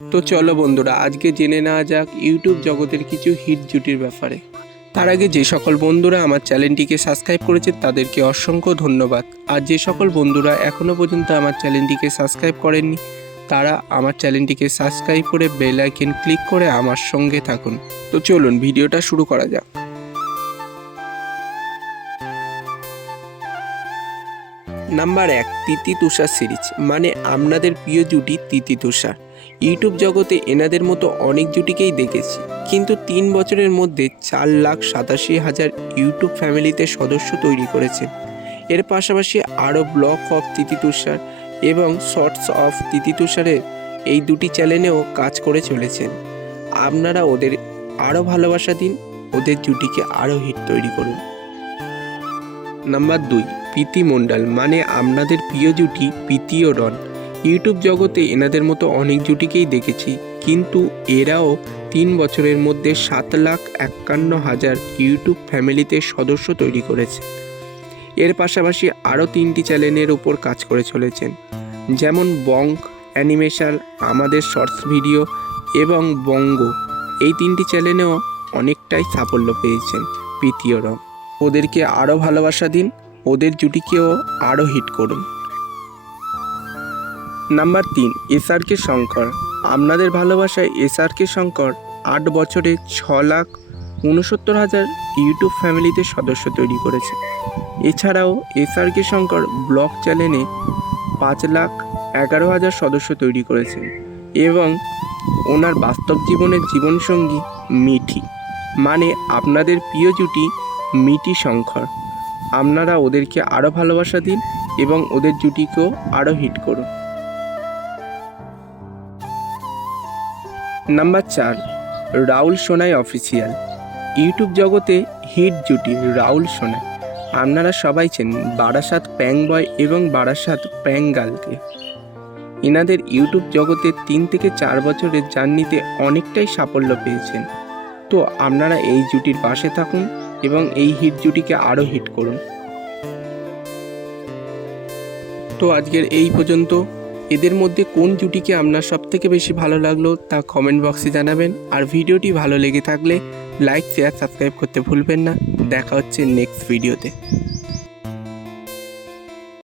তো চলো বন্ধুরা, আজকে জেনে নেওয়া যাক ইউটিউব জগতের কিছু হিট জুটির ব্যাপারে। তার আগে যে সকল বন্ধুরা আমার চ্যানেলটিকে সাবস্ক্রাইব করেছে তাদেরকে অসংখ্য ধন্যবাদ। আর যে সকল বন্ধুরা এখনও পর্যন্ত আমার চ্যানেলটিকে সাবস্ক্রাইব করেননি তারা আমার চ্যানেলটিকে সাবস্ক্রাইব করে বেল আইকন ক্লিক করে আমার সঙ্গে থাকুন। তো চলুন ভিডিওটা শুরু করা যাক। নাম্বার 1, তিতি তুষার সিরিজ, মানে আপনাদের প্রিয় জুটি তিতি তুষার। ইউটিউব জগতে এনাদের মতো অনেক জুটিকেই দেখেছি, কিন্তু 3 বছরের মধ্যে 4,87,000 ইউটিউব ফ্যামিলিতে সদস্য তৈরি করেছেন। এর পাশাপাশি আরও ব্লগ অফ তিতি তুষার এবং শর্টস অফ তিতি তুষারের এই দুটি চ্যানেলেও কাজ করে চলেছেন। আপনারা ওদের আরও ভালোবাসা দিন, ওদের জুটিকে আরও হিট তৈরি করুন। নাম্বার 2, প্রীতি মণ্ডল, মানে আপনাদের প্রিয় জুটি প্রীতি ও রন। ইউটিউব জগতে এনাদের মতো অনেক জুটিকেই দেখেছি, কিন্তু এরাও 3 বছরের মধ্যে 7,51,000 ইউটিউব ফ্যামিলিতে সদস্য তৈরি করেছে। এর পাশাপাশি আরও 3টি চ্যানেলের উপর কাজ করে চলেছেন, যেমন বঙ্গ অ্যানিমেশন, আমাদের শর্টস ভিডিও এবং বঙ্গ। এই 3টি চ্যানেলেও অনেকটাই সাফল্য পেয়েছেন প্রীতি ও রন। ওদেরকে আরও ভালোবাসা দিন, ওদের জুটিকেও আরও হিট করুন। Number 3, SRK Shankar. আপনাদের ভালোবাসায় এসআরকে শঙ্কর 8 বছরে 6,69,000 ইউটিউব ফ্যামিলিতে সদস্য তৈরি করেছে। এছাড়াও এসআরকে শঙ্কর ব্লগ চ্যানেলে 5,11,000 সদস্য তৈরি করেছেন এবং ওনার বাস্তব জীবনের জীবনসঙ্গী মিঠি, মানে আপনাদের প্রিয় জুটি মিঠি শঙ্কর। আপনারা ওদেরকে আরও ভালোবাসা দিন এবং ওদের জুটিকেও আরও হিট করুন। Number 4, Rahul Sonai official. YouTube জগতে হিট জুটি রাহুল সোনাই। আপনারা সবাই চেনেন বারাসাত প্র্যাঙ্ক বয় এবং বারাসাত প্র্যাঙ্ক গার্লকে। এনাদের ইউটিউব জগতে 3 থেকে 4 বছরের জার্নিতে অনেকটাই সাফল্য পেয়েছেন। তো আপনারা এই জুটির পাশে থাকুন এবং এই হিট জুটিকে আরও হিট করুন। তো আজকের এই পর্যন্ত। এদের মধ্যে কোন জুটিকে আপনার সবথেকে বেশি ভালো লাগলো তা কমেন্ট বক্সে জানাবেন। আর ভিডিওটি ভালো লেগে থাকলে লাইক, শেয়ার, সাবস্ক্রাইব করতে ভুলবেন না। দেখা হচ্ছে নেক্সট ভিডিওতে।